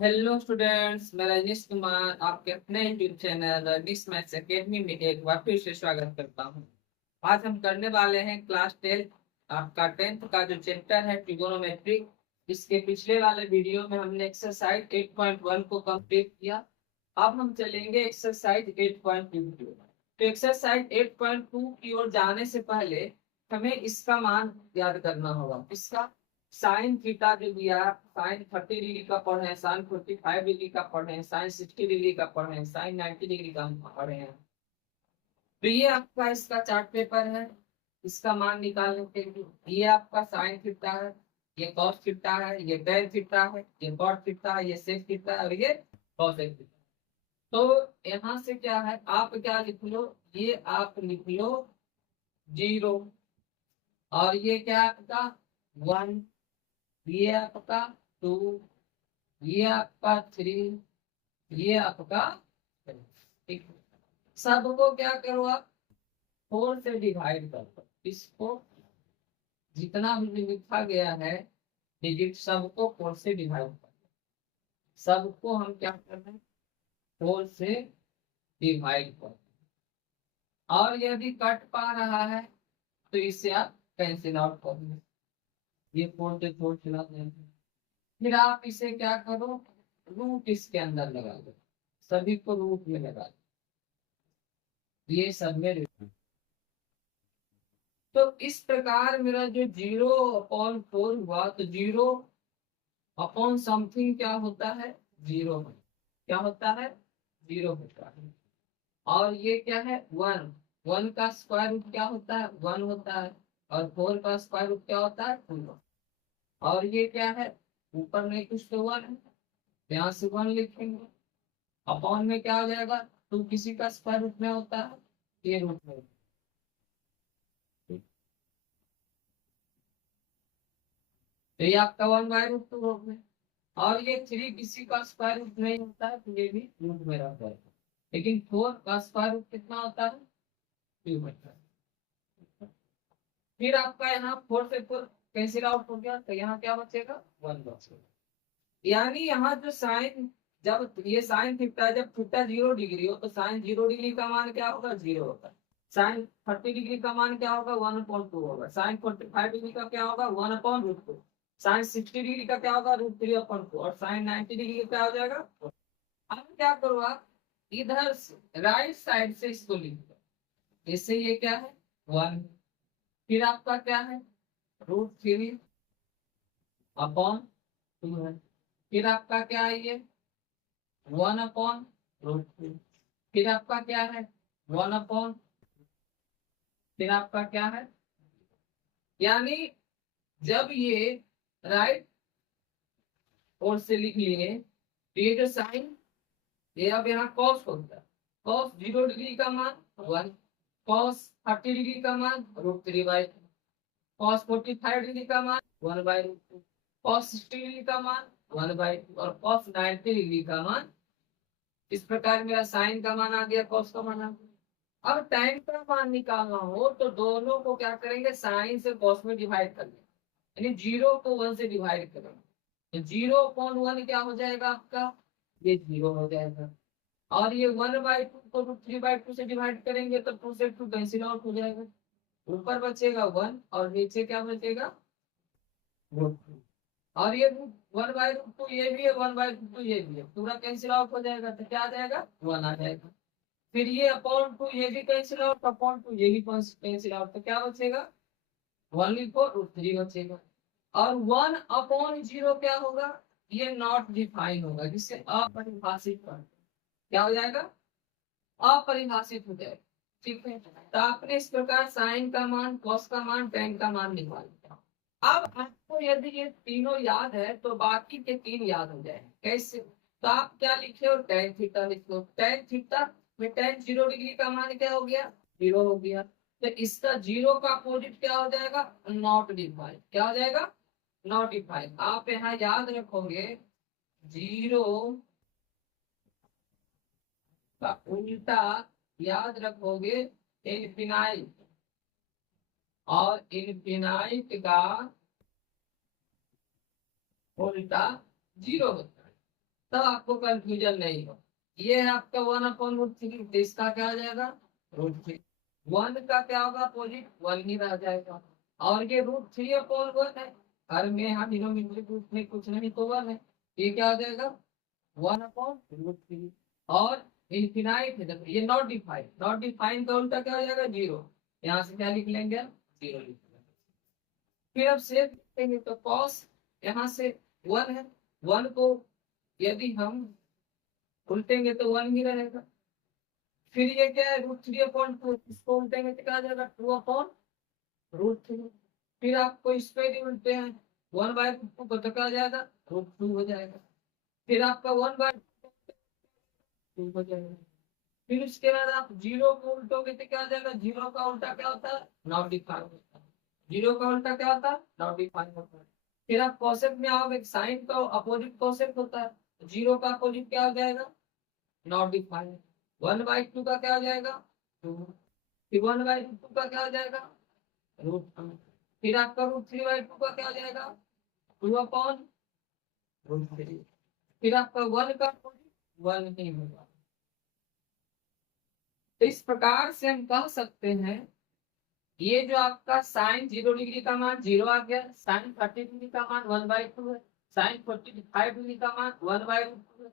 Hello students, मैं रजनीश कुमार आपके अपने YouTube channel Rajneesh maths academy में एक बार फिर से स्वागत करता हूँ। आज हम करने वाले हैं क्लास 10 आपका 10th का जो चैप्टर है ट्रिगोनोमेट्री। इसके पिछले वाले वीडियो में हमने एक्सरसाइज 8.1 को कंप्लीट किया। अब हम चलेंगे एक्सरसाइज 8.2 की ओर। तो एक्सरसाइज 8.2 की ओर जाने से पहले हमें इसका मान याद करना होगा। इसका साइन थीटा जो दिया, साइन 30 डिग्री का पढ़े हैं, साइन 45 डिग्री का पढ़े हैं, साइन 60 डिग्री का पढ़े हैं, साइन 90 डिग्री का पढ़े हैं। तो ये आपका इसका चार्ट पेपर है। इसका मान निकालने के लिए ये आपका साइन थीटा है, ये कॉस थीटा है, ये टेन थीटा है, ये कॉट थीटा है, ये सेक थीटा है और ये कॉसेक थीटा। तो यहाँ से क्या है, आप क्या लिख लो, ये आप लिख लो 0, और ये क्या आपका 1, ये आपका 2, ये आपका 3, ये आपका 4। ठीक है। सबको क्या करो आप 4 से डिवाइड कर दो। इसको जितना भी लिखा गया है डिजिट सबको 4 से डिवाइड कर दो। सबको हम क्या कर रहे हैं 4 से डिवाइड कर दो। और यदि कट पा रहा है तो इसे आप कैंसिल आउट कर दो। ये 4 से 4 चला जाएगा। फिर आप इसे क्या करो, रूट इसके अंदर लगा दो। सभी को रूट में लगा दो। ये सब में तो इस प्रकार मेरा जो 0/4 हुआ, तो 0 अपॉन समथिंग क्या होता है 0। क्या होता है 0 होता है। और ये क्या है 1, 1 का स्क्वायर रूट क्या होता है 1 होता है। और 4 का स्क्वायर रूट क्या होता है 2। और ये क्या है ऊपर में कुछ तो 1 है, यहाँ से 1 लिखेंगे। अपॉन में क्या हो जाएगा 2 किसी का स्क्वायर रूट में होता है, ये रूट में। तो ये आपका 1/√2 हो गया। और ये 3 किसी का स्क्वायर रूट नहीं होता है, तो ये भी रूट में रहता है। लेकिन 4 का स्क्वायर रूट कितना होता है 2 होता है। फिर आपका यहाँ 4 से 4 कैंसिल आउट हो गया, तो यहाँ क्या बचेगा 1 बचेगा। यानी यहाँ जो साइन, जब ये साइन थीटा, जब थीटा 0 डिग्री हो तो साइन 0 डिग्री का मान क्या होगा 0 होगा। साइन 30 डिग्री का मान क्या होगा 1/2 होगा। साइन 45 डिग्री का क्या होगा 1/√2। साइन 60 डिग्री का क्या होगा √3/2। और साइन 90 डिग्री का क्या हो जाएगा। अब क्या करो आप इधर राइट साइड से इसको लिख दो। इससे ये क्या है 1। फिर आपका क्या है √3/2 है। फिर आपका क्या है ये 1/√2। फिर आपका क्या है 1 फिर आपका क्या है, यानी जब ये राइट और से लिख लिए तो ये जो साइन, ये अब यहाँ कॉस होता है। कॉस 0 डिग्री का मान 1, कॉस 30 डिग्री का मान √3/2, कॉस 45 डिग्री का मान 1/√2, कॉस 60 डिग्री का मान 1/2 और कॉस 90 डिग्री का मान। इस प्रकार मेरा साइन का मान आ गया, कॉस का मान आ गया। अब टाइम का मान निकालना हो तो दोनों को क्या करेंगे साइन से कॉस में डिवाइड कर लेंगे, यानी 0 को 1 से डिवाइड करेंगे। 0/1 क्या हो जाएगा आपका, ये 0 हो जाएगा। और ये 1/2 को 3/2 से डिवाइड करेंगे तो 2 से 2 कैंसिल आउट हो जाएगा। ऊपर बचेगा 1 और नीचे क्या बचेगा √2। और ये 1/√2 ये भी है, 1/2 ये भी है, पूरा कैंसिल आउट हो जाएगा तो क्या आ जाएगा 1 आ जाएगा। फिर ये अपॉन 2 ये भी कैंसिल आउट, अपॉन 2 ये भी कैंसिल आउट, तो क्या बचेगा 1 लिखो √3 बचेगा। और 1/0 क्या होगा, ये नॉट डिफाइन होगा, जिससे अपरिभाषित कर, क्या हो जाएगा अपरिभाषित हो जाएगा। ठीक है, तो आपने इस प्रकार साइन का मान, कॉस का मान, टेन का मान निकाल लिया। अब आपको यदि ये तीनों याद है तो बाकी के 3 याद हो जाए कैसे। तो आप क्या लिखे हो टेन थीटा लिख लो। टेन थीटा में टेन 0 डिग्री का मान क्या हो गया 0 हो गया। तो इसका 0 का अपोजिट क्या हो जाएगा नॉट डिफाइंड। क्या हो जाएगा नॉट डिफाइंड। आप यहाँ याद रखोगे 0 का उल्टा याद रखोगे इनफिनाइट, और इनफिनाइट का उल्टा 0 होता है। तब आपको कंफ्यूजन नहीं हो। ये है आपका 1/√3, तो इसका क्या आ जाएगा √3। 1 का क्या होगा अपोजिट, 1 ही रह जाएगा। और ये √3/1 है, हर में यहाँ डिनोमिनेटर रूट में कुछ नहीं तो 1 है, ये क्या आ जाएगा 1/√3। और इनफिनाइट है जब ये नॉट डिफाइंड, नॉट डिफाइंड का उल्टा क्या हो जाएगा 0, यहाँ से क्या लिख लेंगे 0 लिख लेंगे। फिर अब सेव करेंगे तो कॉस यहाँ से 1 है, 1 को यदि हम उल्टेंगे तो 1 ही रहेगा। फिर ये क्या है √3/2, इसको उल्टेंगे तो क्या आ जाएगा 2/√3। फिर आपको इस पे भी उल्टे हैं 1/2 को तो क्या आ जाएगा √2 हो जाएगा। फिर आपका 1/2 हो जाएगा। फिर उसके बाद आप 0 को उल्टोगे तो क्या आ जाएगा, 0 का उल्टा क्या होता है नॉट डिफाइंड होता है। 0 का उल्टा क्या होता है नॉट डिफाइंड होता है। फिर आप कोसेक में आओगे, साइन का अपोजिट कोसेक होता है, 0 का अपोजिट क्या हो जाएगा नॉट डिफाइंड। 1/2 का क्या हो जाएगा 2। फिर 1/2 का क्या हो जाएगा √2। फिर आपका √3/2 का क्या हो जाएगा 2/√3। फिर आपका 1 का 1 नहीं होगा। तो इस प्रकार से हम कह सकते हैं ये जो आपका साइन 0 डिग्री का मान 0 आ गया, साइन 30 डिग्री का मान 1/2 है, साइन 45 डिग्री का मान 1/√2 है।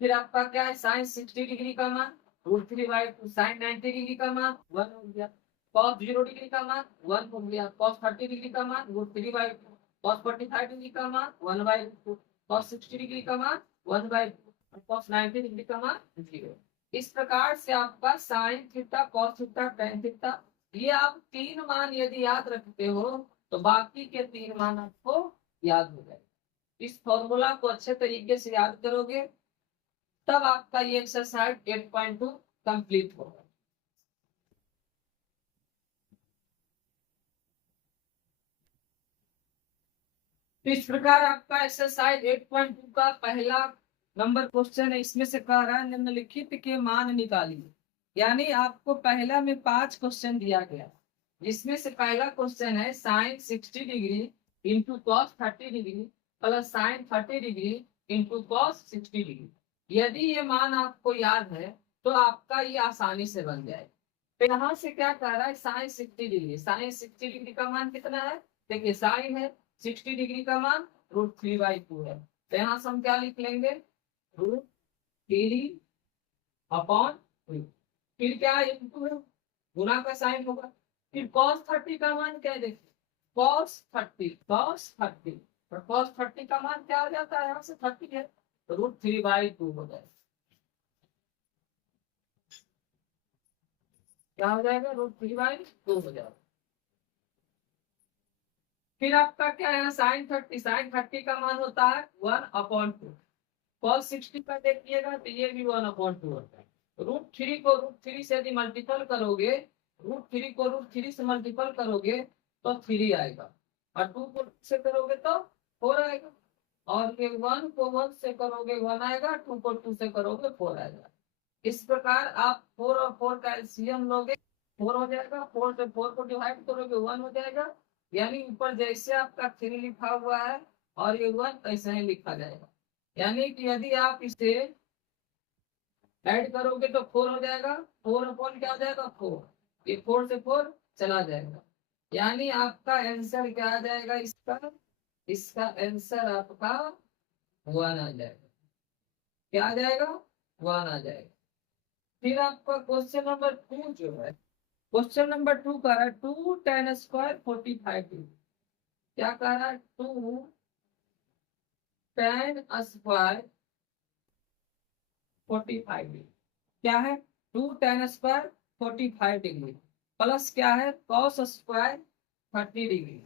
फिर आपका क्या है साइन 60 डिग्री का मान √3/2, साइन 90 डिग्री का मान 1 हो गया, कॉस 0 डिग्री का मान 1 हो गया, कॉस 30 डिग्री का मान √3/2, कॉस 45 डिग्री का मान 1/2, कॉस 60 डिग्री का मान 1/2 और कॉस 90 डिग्री का मान 0। इस प्रकार से आपका sine theta, cos theta, tan theta, ये आप 3 मान यदि याद रखते हो तो बाकी के 3 मान आपको याद हो जाए। इस फॉर्मूला को अच्छे तरीके से याद करोगे तब आपका ये एक्सरसाइज 8.2 कंप्लीट होगा। तो इस प्रकार आपका एक्सरसाइज 8.2 का पहला नंबर क्वेश्चन है, इसमें से कह रहा है निम्नलिखित के मान निकालिए। यानी आपको पहला में 5 क्वेश्चन दिया गया, जिसमें से पहला क्वेश्चन है sine 60 degree into cos 30 degree plus sine 30 degree into cos 60 degree. यदि ये मान आपको याद है तो आपका ये आसानी से बन जाए। तो यहाँ से क्या कह रहा है साइन 60 डिग्री, साइन 60 डिग्री का मान कितना है, देखिए साइन है 60 डिग्री का मान √3/2 है, तो यहाँ से हम क्या लिख लेंगे √3/2। फिर क्या है इंटू है, गुना का साइन होगा। फिर cos 30 का मान क्या है, देखिए cos 30 और cos 30 का मान क्या हो जाता है, यहाँ से 30 है तो √3/2 हो जाएगा। क्या हो जाएगा √3/2 हो जाएगा। फिर आपका क्या है साइन 30 का मान होता है 1/2। cos 60 का देखिएगा तो ये भी 1/2 होता है। √3 को √3 से यदि मल्टीपल करोगे, √3 को √3 से मल्टीपल करोगे तो 3 आएगा, और 2 को 2 से करोगे तो 4 आएगा, और फिर 1 को 1 से करोगे 1 आएगा, 2 को 2 से करोगे 4 आएगा। इस प्रकार आप 4 और 4 का एलसीएम लोगे 4 हो जाएगा, 4 से 4 को डिवाइड करोगे 1 हो जाएगा। यानी ऊपर जैसे आपका 3 लिखा हुआ है और ये 1 ऐसे ही लिखा जाएगा। यानी कि यदि आप इसे ऐड करोगे तो 4 हो जाएगा, 4 क्या हो जाएगा 4, ये 4 से 4 चला जाएगा। यानी आपका आंसर क्या आ जाएगा, इसका इसका आंसर आपका 1 आ जाएगा। क्या आ जाएगा 1 आ जाएगा। फिर आपका क्वेश्चन नंबर 2 जो है, क्वेश्चन नंबर 2 कह रहा है 2 tan स्क्वायर 45 डिग्री। क्या कह रहा है 2 tan स्क्वायर 45 डिग्री, क्या है 2 tan स्क्वायर 45 डिग्री प्लस क्या है cos स्क्वायर 30 डिग्री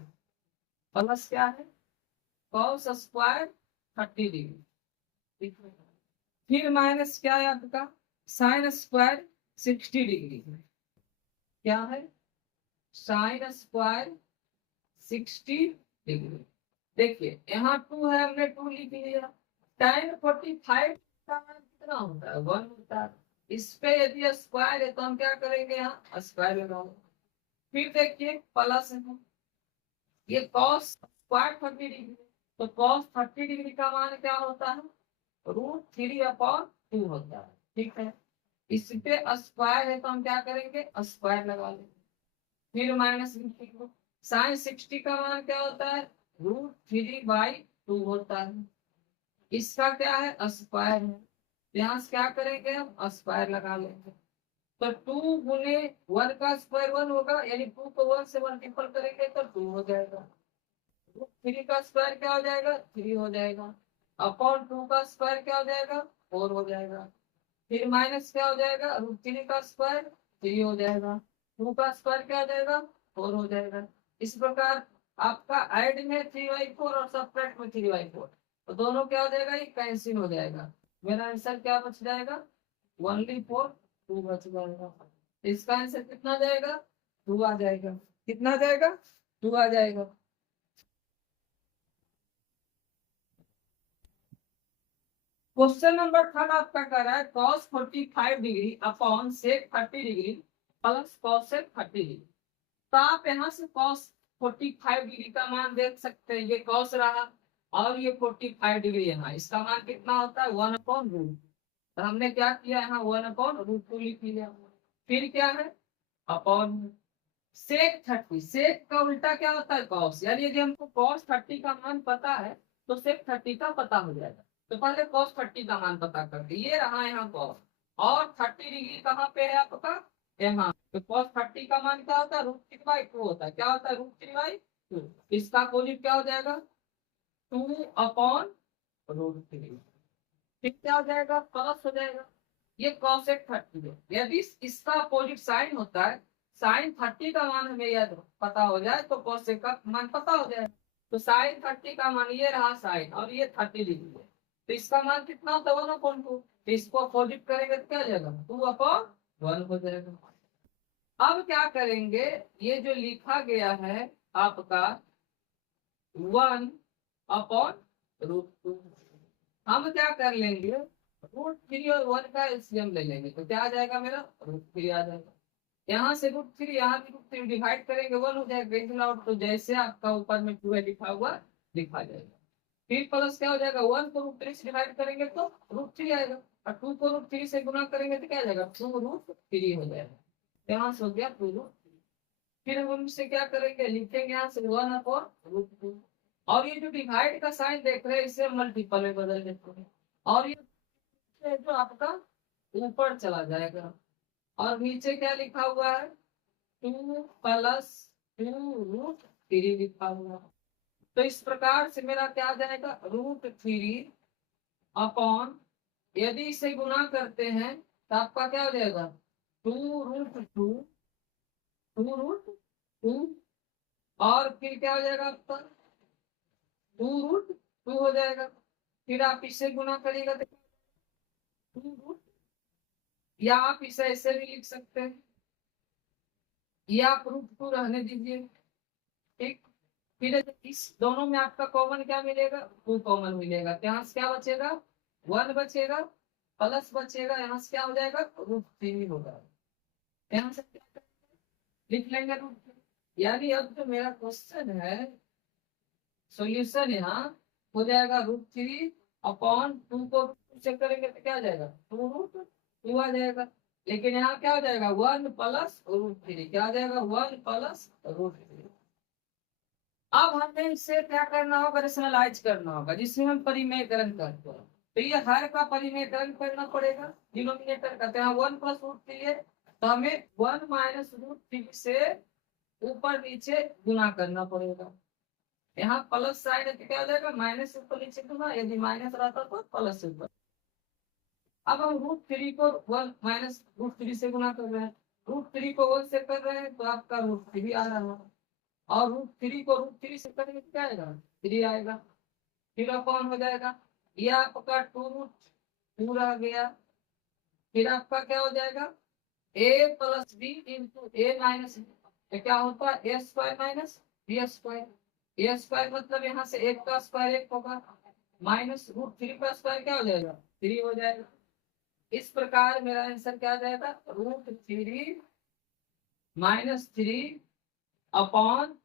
प्लस क्या है cos स्क्वायर 30 डिग्री। फिर माइनस क्या है आपका साइन स्क्वायर 60 डिग्री, क्या है साइन स्क्वायर 60 डिग्री। देखिए यहाँ 2 है, हमने 2 लिख लिया। tan 45 का मान कितना होता है 1 होता है। इस पे यदि स्क्वायर है तो हम क्या करेंगे यहाँ स्क्वायर लगाओगे। फिर देखिए प्लस है, ये cos स्क्वायर 30 डिग्री, तो cos 30 डिग्री का मान क्या होता है √3/2 होता है। ठीक है, इस पे स्क्वायर है तो हम क्या करेंगे, स्क्वायर लगा लेंगे। फिर -60 साइन 60 का मान क्या होता है, √3/2 होता है। इसका क्या है, स्क्वायर है। यहाँ से क्या करेंगे, हम स्क्वायर लगा लेंगे। तो 2 गुने 1 का स्क्वायर 1 होगा, यानी 2 को 1 से मल्टीपल करेंगे तो 2 हो जाएगा। √3 का स्क्वायर क्या हो जाएगा, 3 हो जाएगा। अपॉन 2 का स्क्वायर क्या हो जाएगा, 4 हो जाएगा। फिर माइनस क्या हो जाएगा, √3 का स्क्वायर 3 हो जाएगा। 2 का स्क्वायर क्या हो जाएगा, 4 हो जाएगा। इस प्रकार आपका ऐड में 3/4 और सब्ट्रैक्ट में 3/4, तो दोनों क्या हो जाएगा, ये कैंसिल हो जाएगा। मेरा आंसर क्या बच जाएगा, 1/4 2 बच जाएगा। इसका आंसर कितना जाएगा, 2 आ जाएगा। कितना जाएगा, 2 आ जाएगा। क्वेश्चन नंबर 3 आपका कह रहा है cos 45 degree upon sec 30 degree plus cos 30 degree. तो आप यहाँ से cos 45 डिग्री का मान देख सकते हैं, ये cos रहा और ये 45 डिग्री यहाँ, इसका मान कितना होता है, 1/√। तो हमने क्या किया, यहाँ 1/√2 लिख लिया। फिर क्या है, अपॉन सेक 30। सेक का उल्टा क्या होता है, कॉस। यानी यदि हमको cos 30 का मान पता है तो सेक 30 का पता हो जाएगा। तो पहले cos 30 का मान पता करते, ये रहा यहाँ cos, और 30 डिग्री कहाँ पे है आपका, यहाँ। तो cos 30 का मान क्या होता है, √3/2 होता है। क्या होता है, √3/2। इसका अपोजिट क्या हो जाएगा, 2/√3। फिर क्या हो जाएगा, cos हो जाएगा। ये cosec 30 है। यदि इसका अपोजिट साइन होता है, साइन 30 का मान हमें यदि पता हो जाए तो cosec का मान पता हो जाए। तो साइन 30 का मान ये रहा साइन, और ये 30 डिग्री है, तो इसका मान कितना होता है, 1/2। तो इसको अपोजिट करेंगे तो क्या हो जाएगा, 2/1 हो जाएगा। अब क्या करेंगे, ये जो लिखा गया है आपका 1/√2, हम क्या कर लेंगे, √3 और 1 का एलसीएम ले लेंगे। तो क्या आ जाएगा, मेरा √3 आ जाएगा। यहाँ से √3, यहाँ भी √3 डिवाइड करेंगे 1 हो जाएगा, कैंसिल आउट। तो जैसे आपका ऊपर में 2 है लिखा हुआ, लिखा जाएगा। फिर प्लस क्या हो जाएगा, 1 को √3 से डिवाइड करेंगे तो √3 आएगा, और 2 को √3 से गुना करेंगे तो क्या आ जाएगा, 2√3 हो जाएगा। यहाँ से हो गया 2√3। फिर हम इससे क्या करेंगे, लिखेंगे यहाँ से 1/√2। और ये जो डिवाइड का साइन देख रहे हैं, इसे मल्टीपल में बदल देते हैं, और ये जो आपका ऊपर चला जाएगा। और नीचे क्या लिखा हुआ है, 2+2√3 लिखा हुआ है। तो इस प्रकार से मेरा क्या आ जाएगा, √3 अपॉन, यदि इसे गुना करते हैं तो आपका क्या हो जाएगा, 2√2 और फिर क्या हो जाएगा आपका 2√2 हो जाएगा। फिर आप इसे गुना करिएगा तो 2√, या आप इसे ऐसे भी लिख सकते हैं, या आप √2 रहने दीजिए। ठीक, फिर इस दोनों में आपका कॉमन क्या मिलेगा, 2 कॉमन मिलेगा। तो यहाँ से क्या बचेगा, 1 बचेगा, प्लस बचेगा, यहाँ से क्या हो जाएगा, √3 होगा। यहाँ से क्या लिख लेंगे, √3। यानी अब जो मेरा क्वेश्चन है, सॉल्यूशन यहाँ हो जाएगा √3/2 को 2 से करेंगे तो क्या आ जाएगा, 2√2 आ जाएगा। लेकिन यहाँ क्या हो जाएगा, 1 प्लस √3, क्या आ जाएगा, 1 प्लस √3। अब हमें इसे क्या करना होगा, रेशनलाइज करना होगा, जिसमें हम परिमेयकरण करते हैं। तो ये हर का परिमेयकरण करना पड़ेगा, डिनोमिनेटर का। तो यहाँ 1 प्लस √3 है, तो हमें 1 माइनस √3 से ऊपर नीचे गुना करना पड़ेगा। यहाँ प्लस साइन है तो क्या हो जाएगा, माइनस से ऊपर नीचे गुना, यदि माइनस रहता तो प्लस से ऊपर। अब हम √3 को 1 माइनस √3 से गुना कर रहे हैं, √3 को 1 से कर रहे हैं तो आपका √3 आ रहा है, और √3 को √3 से करेंगे तो क्या आएगा, 3 आएगा। फिर अपॉन हो जाएगा, ये आपका 2√2 रह गया। फिर आपका क्या हो जाएगा, a+b into a minus B, क्या होता है, a square minus b square. a square मतलब यहाँ से 1 का स्क्वायर 1 होगा, माइनस √3 का स्क्वायर क्या हो जाएगा, 3 हो जाएगा। इस प्रकार मेरा आंसर क्या आ जाएगा, √3 माइनस 3 अपॉन,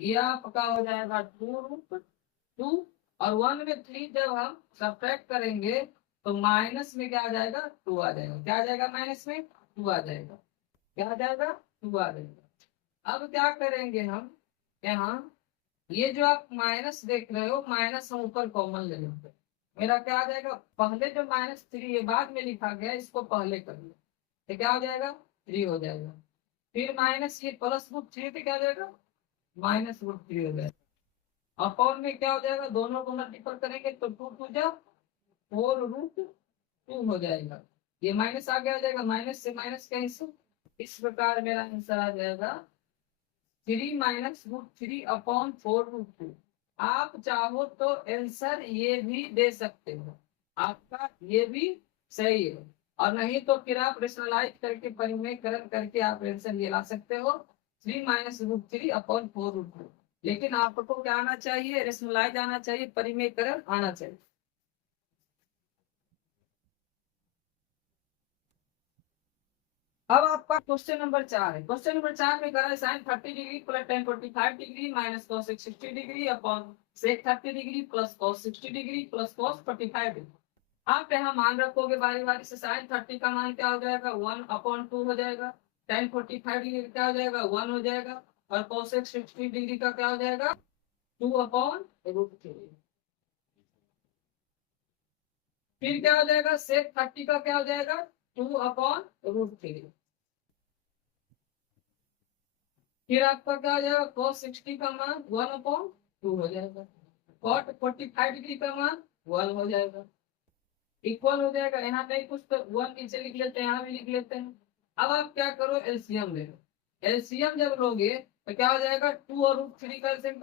ये आपका हो जाएगा 2√2 और 1 में 3 जब हम सब्ट्रैक्ट करेंगे तो माइनस में क्या आ जाएगा, 2 आ जाएगा। क्या आ जाएगा, माइनस में 2 आ जाएगा। क्या आ जाएगा, 2 आ जाएगा। अब क्या करेंगे हम, यहाँ ये जो आप माइनस देख रहे हो, माइनस हम ऊपर कॉमन ले लेंगे। मेरा क्या आ जाएगा, पहले जो -3 ये बाद में लिखा गया इसको पहले कर लो तो क्या हो जाएगा, 3 हो जाएगा। फिर माइनस ये +√3 पे क्या हो जाएगा, -√3 हो जाएगा। अपॉन में क्या हो जाएगा, दोनों को मल्टीपल करेंगे तो 2 2 जा 4√2 हो जाएगा। ये माइनस आगे आ जाएगा, माइनस से माइनस कैंसिल। इस प्रकार मेरा आंसर आ जाएगा 3 - √3/4√2। आप चाहो तो आंसर ये भी दे सकते हो, आपका ये भी सही है। और नहीं तो फिर आप रेशनलाइज करके परिमेयकरण करके आप आंसर ये ला सकते हो 3 - √3/4√2। लेकिन आपको क्या आना चाहिए, रेशनलाइज आना चाहिए, परिमेयकरण आना चाहिए। अब आपका क्वेश्चन नंबर 4 है। क्वेश्चन नंबर 4 में करा है sin 30 degree plus tan 45 degree minus cos 60 degree upon sec 30 degree plus cos 60 degree plus cos 45 degree. आप यहाँ मान रखोगे बारी बारी से। sin 30 का मान क्या हो जाएगा, 1/2 हो जाएगा। tan 45 डिग्री क्या हो जाएगा, 1 हो जाएगा। और cos 60 डिग्री का क्या हो जाएगा, 2/√3। फिर क्या हो जाएगा, sec 30 का क्या हो जाएगा, 2/√3। फिर आपका क्या हो जाएगा, cos 60 का मान 1/2 हो जाएगा। cot 45 डिग्री का मान 1 हो जाएगा। इक्वल हो जाएगा। यहाँ पे कुछ तो 1 नीचे लिख लेते हैं, यहाँ भी लिख लेते हैं। अब आप क्या करो, एलसीएम ले लो। एलसीएम जब लोगे तो क्या हो जाएगा, 2 और √3 का एलसीएम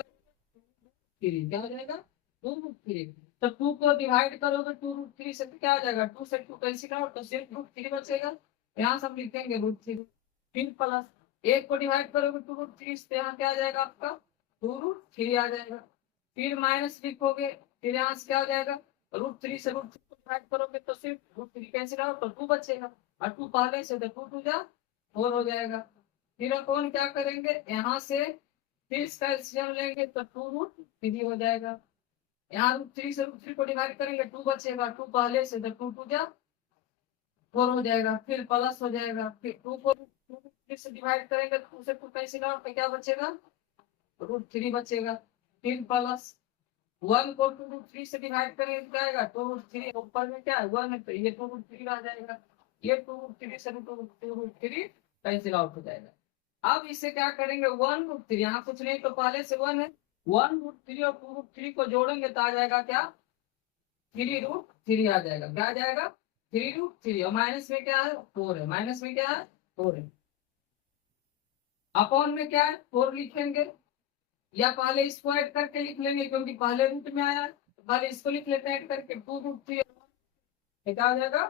3। क्या हो जाएगा, 2√3। तो 2 को डिवाइड करोगे 2√3 से तो क्या हो जाएगा, 2 से 2 कैंसिल आउट तो सिर्फ √3 बचेगा। यहाँ सब लिखेंगे √3। फिर प्लस 1 को डिवाइड करोगे 2√3 से, यहाँ क्या आ जाएगा आपका, 2√3 आ जाएगा। फिर माइनस लिखोगे, फिर यहाँ से क्या हो जाएगा, √3 से √3 को डिवाइड करोगे तो सिर्फ √3 कैंसिल आउट तो 2 बचेगा। और 2 पहले से तो 2 2 जा 4 हो जाएगा। फिर अपन क्या करेंगे, यहाँ से फिर इसका एलसीएम लेंगे तो 2√3 हो जाएगा। यहाँ √3 से √3 को डिवाइड करेंगे 2 बचेगा। 2 पहले से तो 2 2 जा 4 हो जाएगा। फिर प्लस हो जाएगा। फिर 2 को 2 से डिवाइड करेंगे, 2 से 2 कैंसिल आउट तो क्या बचेगा, √3 बचेगा। फिर प्लस 1 को 2√3 से डिवाइड करेंगे तो क्या आएगा, 2√3। ऊपर में क्या है, 1 है तो ये 2√3 आ जाएगा। ये 2√3 से 2√3 कैंसिल आउट हो जाएगा। अब इसे क्या करेंगे, 1√3, यहाँ कुछ नहीं तो पहले से 1 है। 1√3 और 2√3 को जोड़ेंगे तो आ जाएगा क्या, 3√3 आ जाएगा। क्या आ जाएगा, 3√3। और माइनस में क्या है, 4 है। माइनस में क्या है, 4 है। अपॉन में क्या है, 4 लिखेंगे, या पहले इसको ऐड करके लिख लेंगे क्योंकि पहले रूट में आया है। पहले इसको लिख लेते हैं ऐड करके, 2√3 क्या हो जाएगा,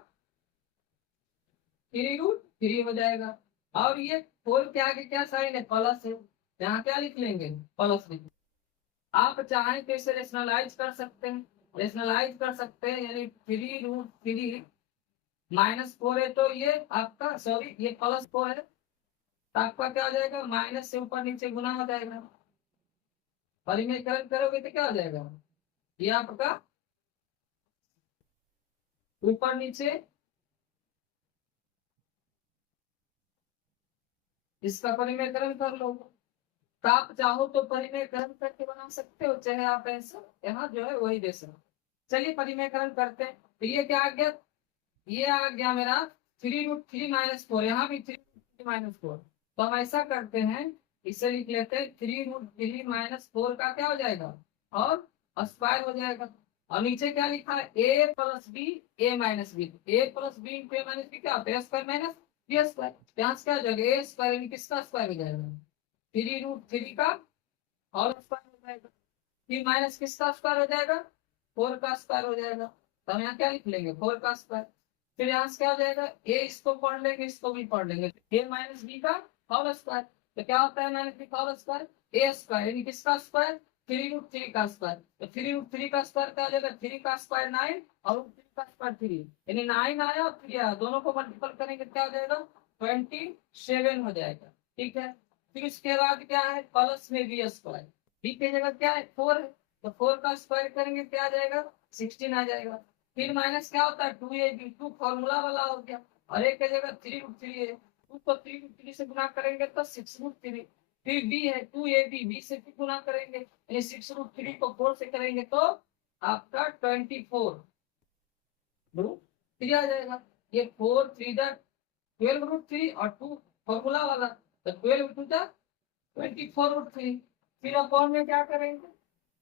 3√3 हो जाएगा। और ये 4 के आगे क्या साइन है, प्लस है। यहाँ क्या लिख लेंगे, प्लस लिख। आप चाहें तो इसे रेशनलाइज कर सकते हैं, रेशनलाइज कर सकते हैं, यानी 3√3 -4 है तो ये आपका, सॉरी ये +4 है तो आपका क्या हो जाएगा, माइनस से ऊपर नीचे गुना हो जाएगा। परिमेयकरण करोगे तो क्या हो जाएगा, ये आपका ऊपर नीचे, इसका परिमेयकरण कर लो। तो आप चाहो तो परिमेयकरण करके बना सकते हो, चाहे आप ऐसा यहाँ जो है वही दे सकते। चलिए परिमेयकरण करते हैं। तो ये क्या आ गया, ये आ गया मेरा 3√3 - 4। यहाँ भी 3√3 - 4। तो हम ऐसा करते हैं, इसे लिख लेते हैं 3√3 - 4 का क्या हो जाएगा, और स्क्वायर हो जाएगा। और नीचे क्या लिखा है, a + b a - b। a + b × a - b क्या होता है, स्क्वायर माइनस बी स्क्वायर। यहाँ से क्या हो जाएगा, a स्क्वायर यानी किसका स्क्वायर हो जाएगा, 3√3 का और स्क्वायर हो जाएगा। फिर माइनस किसका स्क्वायर हो जाएगा, 4 का स्क्वायर हो जाएगा। तो हम यहाँ क्या लिख लेंगे, 4 का स्क्वायर। फिर यहाँ से क्या हो जाएगा, a इसको पढ़ लेंगे, इसको भी पढ़ लेंगे, a - b का होल स्क्वायर। तो क्या होता है, -b का होल स्क्वायर, a स्क्वायर यानी किसका स्क्वायर, 3√3 का स्क्वायर। तो 3√3 का स्क्वायर क्या हो जाएगा, 3 का स्क्वायर 9 और 3 का स्क्वायर 3, यानी 9 आया और 3 आया, दोनों को मल्टीपल करेंगे क्या हो जाएगा, 27 हो जाएगा। ठीक है। फिर इसके बाद क्या है, प्लस में बी स्क्वायर, बी की जगह क्या है, 4 है। तो 4 का स्क्वायर करेंगे क्या आ जाएगा 16 आ जाएगा। फिर माइनस क्या होता है 2ab, 2 फॉर्मूला वाला हो गया और एक जगह 3√3 है, 2 को 3√3 से गुना करेंगे तो 6√3। फिर b है 2ab, b से भी गुना करेंगे यानी 6√3 को 4 से करेंगे तो आपका 24√3 आ जाएगा। ये 4 3 12√3 और 2 फॉर्मूला वाला तो 12 2 24√3। फिर अपॉन में क्या करेंगे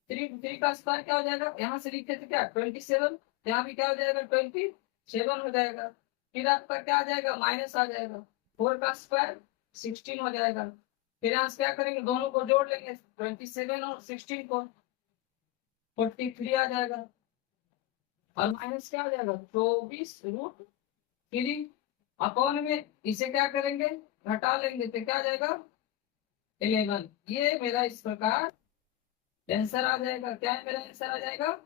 3 का स्क्वायर क्या हो जाएगा, यहाँ से लिखे थे क्या 27, यहाँ भी क्या हो जाएगा 27 हो जाएगा। फिर आपका क्या आ जाएगा माइनस आ जाएगा 4 का स्क्वायर 16 हो जाएगा। फिर यहाँ से क्या करेंगे दोनों को जोड़ लेंगे 27 और 16 को 43 आ जाएगा और माइनस क्या हो जाएगा 24√3। अपॉन में इसे क्या करेंगे घटा लेंगे तो क्या आ जाएगा 11। ये मेरा इस प्रकार आंसर आ जाएगा। क्या है मेरा आंसर आ जाएगा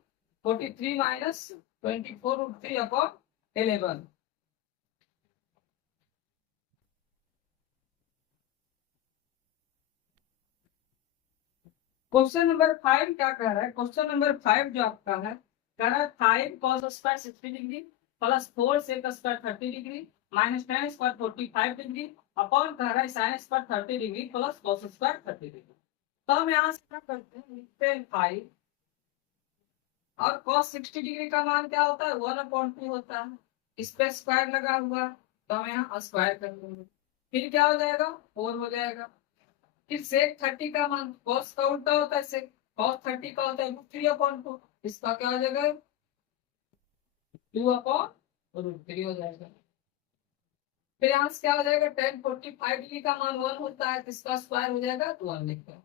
43 माइनस 24√3 अपॉन 11। क्वेश्चन नंबर 5 क्या कह रहा है, क्वेश्चन नंबर 5 जो आपका है कह रहा है 5 cos square 60 degree plus 4 sec square 30 degree minus 10 square 45 degree upon कह रहा है sin square 30 degree plus cos square 30 degree. तो हम यहाँ से क्या करते हैं लिखते हैं 5 और cos 60 डिग्री का मान क्या होता है 1/2 होता है, इस पे स्क्वायर लगा हुआ तो हम यहाँ स्क्वायर कर देंगे। फिर क्या हो जाएगा 4 हो जाएगा। फिर सेक 30 का मान cos का उल्टा होता है सेक cos 30 का होता है √3/2, इसका क्या हो जाएगा 2/√3 हो जाएगा। फिर यहाँ से क्या हो जाएगा tan 45 डिग्री का मान 1 होता है तो इसका स्क्वायर हो जाएगा 1 लिखते हैं।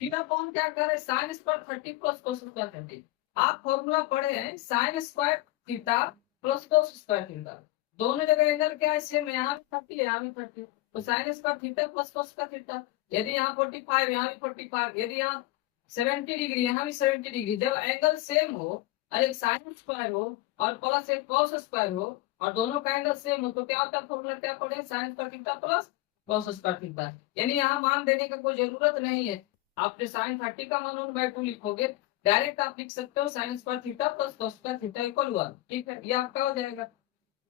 फिर अपॉन क्या कर रहे हैं sin square 30 plus cos square 30। आप फॉर्मूला पढ़े हैं sin square theta plus cos square theta, दोनों जगह एंगल क्या है सेम, यहाँ भी 30 यहाँ भी 30 तो sin square theta plus cos square theta. यदि यहाँ 45 यहाँ भी 45, यदि यहाँ 70 डिग्री यहाँ भी 70 डिग्री, जब एंगल सेम हो और एक sin स्क्वायर हो और प्लस एक cos स्क्वायर हो और दोनों का एंगल सेम हो तो क्या होता है फॉर्मूला क्या पढ़े sin square theta plus cos square theta. यानी यहाँ मान देने का कोई जरूरत नहीं है, आपने sin 30 का मान 1/2 लिखोगे डायरेक्ट आप लिख सकते हो sin square theta plus cos square theta equal 1। ठीक है ये आपका हो जाएगा।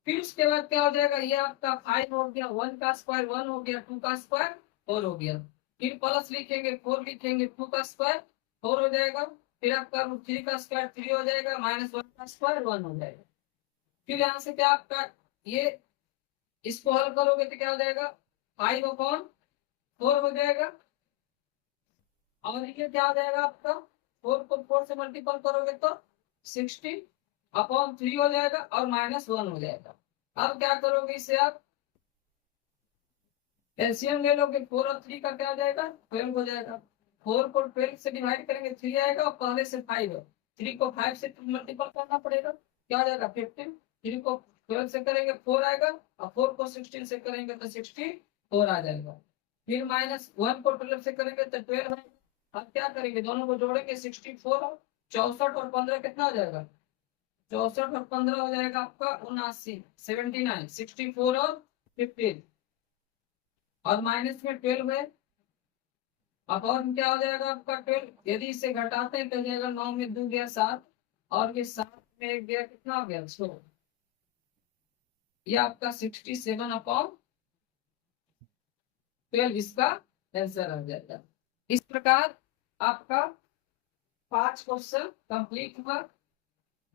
फिर उसके बाद क्या हो जाएगा ये आपका 5 हो गया, 1 का स्क्वायर 1 हो गया, 2 का स्क्वायर 4 हो गया। फिर प्लस लिखेंगे 4 लिखेंगे 2 का स्क्वायर 4 हो जाएगा। फिर आपका √3 का स्क्वायर 3 हो जाएगा माइनस 1 का स्क्वायर 1 हो जाएगा। फिर यहाँ से क्या आपका ये इसको हल करोगे तो क्या हो जाएगा 5/4 हो जाएगा और ये क्या हो जाएगा आपका 4 को 4 से मल्टीपल करोगे तो 60/3 हो जाएगा और -1 हो जाएगा। अब क्या करोगे इसे आप एलसीएम ले लोगे 4 और 3 का क्या हो जाएगा 12 हो जाएगा। 4 को 12 से डिवाइड करेंगे 3 आएगा और पहले से 5 है, 3 को 5 से मल्टीपल करना पड़ेगा क्या हो जाएगा 15। 3 को 12 से करेंगे 4 आएगा और 4 को 16 से करेंगे तो 64 आ जाएगा। फिर -1 को 12 से करेंगे तो 12 आएगा। अब क्या करेंगे दोनों को जोड़ेंगे 64 और 64 और 15 कितना हो जाएगा 64 और 15 हो जाएगा आपका 79 79 64 और 15 और माइनस में 12 है अपॉन क्या हो जाएगा आपका 12। यदि इसे घटाते हैं तो जाएगा 9 में 2 गया 7 और ये 7 में 1 गया कितना हो गया 6। ये आपका 67/12 इसका आंसर आ जाएगा। इस प्रकार आपका 5 क्वेश्चन कंप्लीट हुआ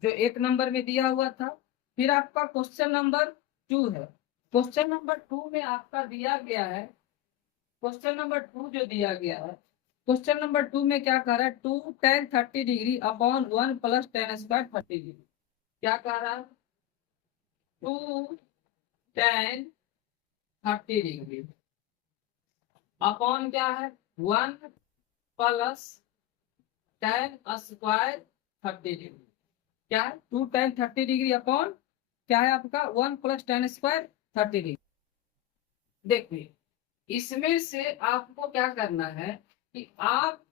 जो 1 नंबर में दिया हुआ था। फिर आपका क्वेश्चन नंबर 2 है। क्वेश्चन नंबर 2 में आपका दिया गया है, क्वेश्चन नंबर 2 जो दिया गया है क्वेश्चन नंबर 2 में क्या कह रहा है 2 tan 30 degree upon 1 plus tan square 30 degree. क्या कह रहा है 2 tan 30 डिग्री अपॉन क्या है 1 प्लस tan स्क्वायर 30 डिग्री। क्या है 2 tan 30 डिग्री अपॉन क्या है आपका 1 प्लस tan स्क्वायर 30 डिग्री। देखिए इसमें से आपको क्या करना है कि आप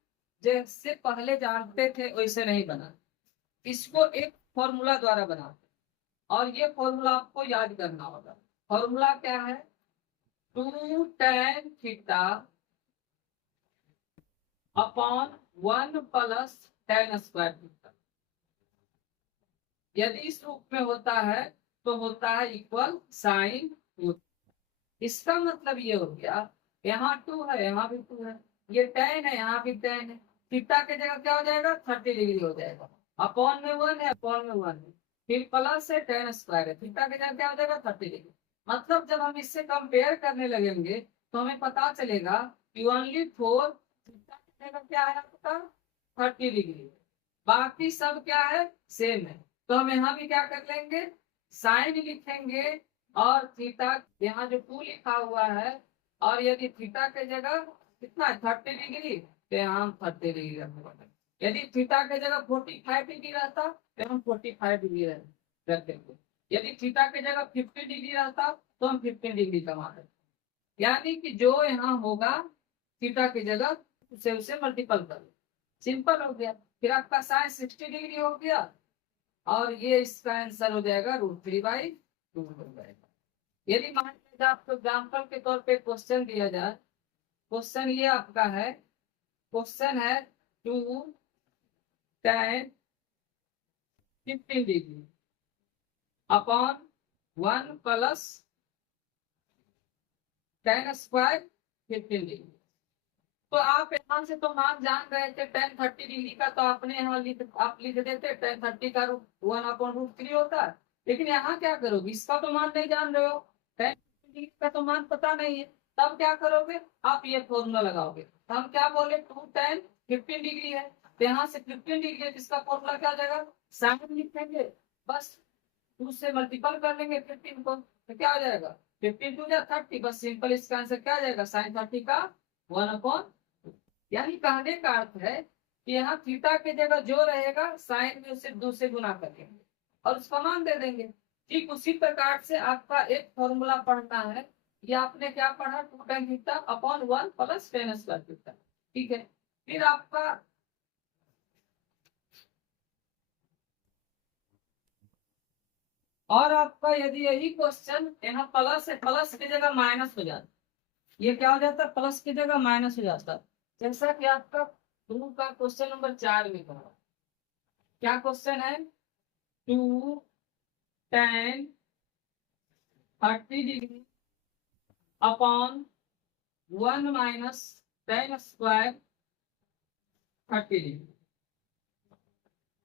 जैसे पहले जानते थे वैसे नहीं बना, इसको एक फॉर्मूला द्वारा बना और ये फॉर्मूला आपको याद करना होगा। फॉर्मूला क्या है 2 tan theta upon 1 plus tan square theta. यदि इस रूप में होता है तो होता है इक्वल साइन 2। इसका मतलब ये हो गया, यहाँ 2 है, यहाँ भी 2 है, ये tan है, यहाँ भी tan है, थीटा के जगह क्या हो जाएगा 30 डिग्री हो जाएगा। अपॉन में 1 है, अपॉन में 1 है, फिर प्लस है tan स्क्वायर है, थीटा के जगह क्या हो जाएगा 30 डिग्री। मतलब जब हम इससे कंपेयर करने लगेंगे तो हमें पता चलेगा कि ओनली फॉर थीटा की जगह क्या है आपका 30 डिग्री, बाकी सब क्या है सेम है। तो हम यहाँ भी क्या कर लेंगे, साइन लिखेंगे और थीटा यहाँ जो 2 लिखा हुआ है, और यदि थीटा के जगह कितना है 30 डिग्री तो यहाँ हम 30 डिग्री रखेंगे। यदि थीटा के जगह 45 डिग्री रहता तो हम 45 डिग्री रख देंगे। यदि थीटा के जगह 50 डिग्री रहता तो हम 15 डिग्री कमाते। यानी कि जो यहाँ होगा थीटा की जगह उसे मल्टीपल कर, सिंपल हो गया। फिर आपका साइन 60 डिग्री हो गया और ये इसका आंसर हो जाएगा √3/2 हो जाएगा। यदि मान लीजिए आपको एग्जाम्पल के तौर पे क्वेश्चन दिया जाए, क्वेश्चन ये आपका है, क्वेश्चन है 2 tan 15 degree upon 1 plus tan square 15 degree. तो आप यहाँ से तो मान जान रहे थे tan 30 डिग्री का, तो आपने यहाँ आप लिख देते tan 30 का 1/√3 होता है। लेकिन यहाँ क्या करोगे, इसका तो मान नहीं जान रहे हो, tan 30 डिग्री का तो मान पता नहीं है, तब क्या करोगे आप ये फॉर्मूला लगाओगे। हम क्या बोले 2 tan 15 डिग्री है, तो यहाँ से 15 डिग्री है, इसका फॉर्मूला क्या हो जाएगा साइन लिखेंगे, बस 2 से मल्टीपल कर लेंगे 15 को, तो क्या हो जाएगा 15 2 या 30, बस सिंपल इसका आंसर क्या आ जाएगा साइन 30 का 1/। यानी कहने का अर्थ है कि यहाँ थीटा की जगह जो रहेगा साइन में उसे 2 से गुना करेंगे और उसका मान दे देंगे। ठीक उसी प्रकार से आपका एक फॉर्मूला पढ़ना है, ये आपने क्या पढ़ा 2 tan theta upon 1 plus tan square theta. ठीक है, फिर आपका और आपका यदि यही क्वेश्चन यहाँ प्लस है, प्लस की जगह माइनस हो जाता, ये क्या हो जाता है प्लस की जगह माइनस हो जाता, जैसा कि आपका 2 का क्वेश्चन नंबर 4 में कहा। क्या क्वेश्चन है 2 tan 30 degree upon 1 minus tan square 30 degree.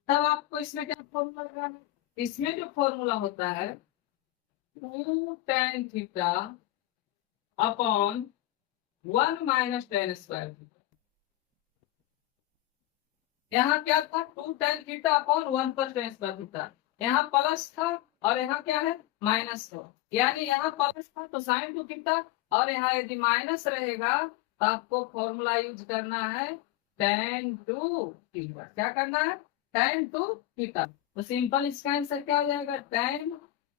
तब आपको इसमें क्या फॉर्मूला लगाना है, इसमें जो फॉर्मूला होता है 2 tan theta upon 1 minus tan square theta. यहाँ क्या था 2 tan theta upon 1 plus tan square theta, यहाँ प्लस था और यहाँ क्या है माइनस था। यानी यहाँ प्लस था तो साइन 2 थीटा, और यहाँ यदि माइनस रहेगा तो आपको फॉर्मूला यूज करना है tan 2 थीटा। क्या करना है tan 2 थीटा, तो सिंपल इसका आंसर क्या हो जाएगा tan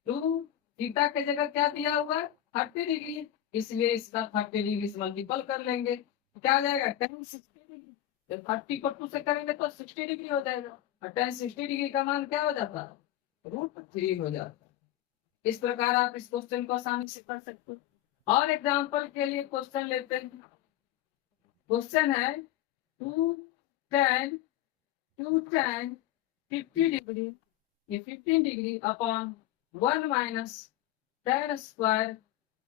2 थीटा के जगह क्या दिया हुआ है 30 डिग्री, इसलिए इसका 30 डिग्री से मल्टीपल कर लेंगे, क्या हो जाएगा tan 60 डिग्री। तो 30 को 2 से करेंगे तो 60 डिग्री हो जाएगा, और tan 60 डिग्री का मान क्या हो जाता है √3 हो जाता है। इस प्रकार आप इस क्वेश्चन को आसानी से कर सकते हो। और एग्जांपल के लिए क्वेश्चन लेते हैं, क्वेश्चन है 2 tan 50 डिग्री, ये 15 degree upon 1 minus tan square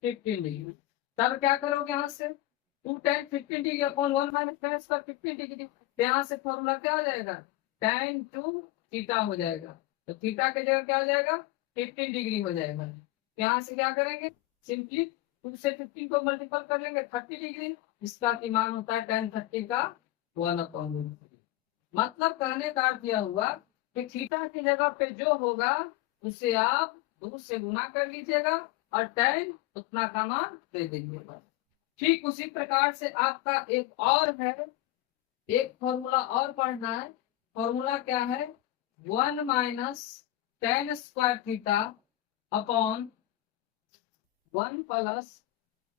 15 degree. तब क्या करोगे यहाँ से 2 tan 15 degree upon 1 minus tan square 15 degree, यहाँ से फॉर्मूला क्या हो जाएगा tan 2 थीटा हो जाएगा, तो थीटा की जगह क्या हो जाएगा 15 डिग्री हो जाएगा। यहाँ से क्या करेंगे सिंपली 2 से 15 को मल्टीपल कर लेंगे 30 डिग्री, इसका मान होता है tan 30 का 1/√3। मतलब कहने का अर्थ यह हुआ कि थीटा की जगह पे जो होगा उसे आप 2 से गुना कर लीजिएगा और tan उतना का मान दे दीजिएगा। ठीक उसी प्रकार से आपका एक और है, एक फॉर्मूला और पढ़ना है। फॉर्मूला क्या है 1 minus tan square theta upon 1 plus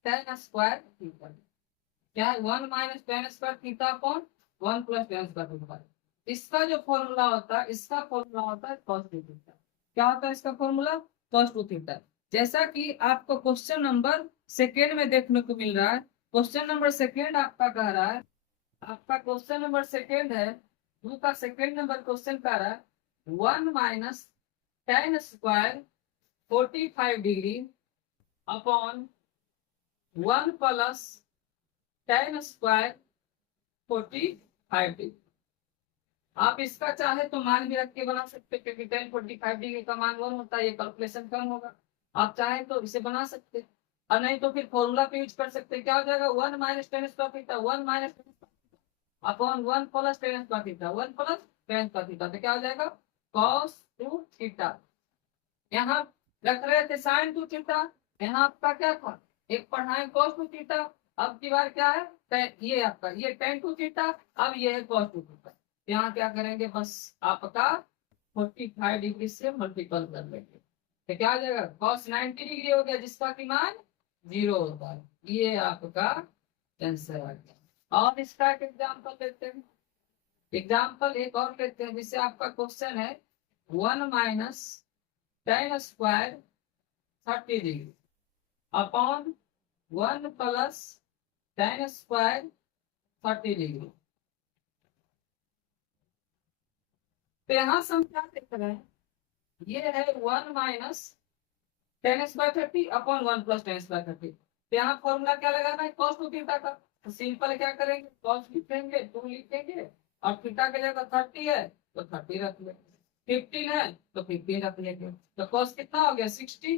tan square theta. क्या है 1 minus tan square theta upon 1 plus tan square theta. इसका जो फॉर्मूला होता है, इसका फॉर्मूला होता है cos 2 थीटा। क्या होता है इसका फॉर्मूला cos 2 थीटा। जैसा कि आपको क्वेश्चन नंबर 2 में देखने को मिल रहा है, क्वेश्चन नंबर 2 आपका कह रहा है आपका क्वेश्चन नंबर सेकेंड है, 2 का सेकेंड नंबर क्वेश्चन का रहा 1 minus ten square 45 degree upon 1 plus ten square 45 degree. आप इसका चाहे तो मान भी रख के बना सकते हैं, क्योंकि 10 45 डिग्री का मान 1 होता है, ये कैलकुलेशन कम होगा। आप चाहे तो इसे बना सकते हैं, और नहीं तो फिर फॉर्मूला पे यूज कर सकते हैं। क्या हो जाएगा, 1 minus ten square theta, 1 minus upon 1 plus ten square theta, 1 plus ten square theta, तो क्या हो जाएगा cos 2 थीटा। यहाँ रख रहे थे sin 2 थीटा, यहाँ आपका क्या था, एक पढ़ाए cos 2 थीटा। अब की बार क्या है, ये आपका ये tan 2 थीटा, अब ये है cos 2 थीटा। यहाँ क्या करेंगे, बस आपका 45 डिग्री से मल्टीपल कर लेंगे, तो क्या आ जाएगा cos 90 डिग्री हो गया, जिसका की मान 0 होता है। ये आपका आंसर आ गया। और इसका एक एग्जाम्पल लेते हैं, एग्जाम्पल एक और लेते हैं, जिससे आपका क्वेश्चन है 1 minus ten square 30 degree upon 1 plus ten square 30 degree. तो यहाँ से हम क्या देख रहे हैं, ये है 1 minus ten square 30 upon 1 plus ten square 30। तो यहाँ फॉर्मूला क्या लगाना है, cos 2 थीटा का। तो सिंपल क्या करेंगे, cos लिखेंगे 2 लिखेंगे, और थीटा की जगह 30 है तो 30 रख लेंगे, 15 है तो 15 रख लेंगे। तो cos कितना हो गया 60,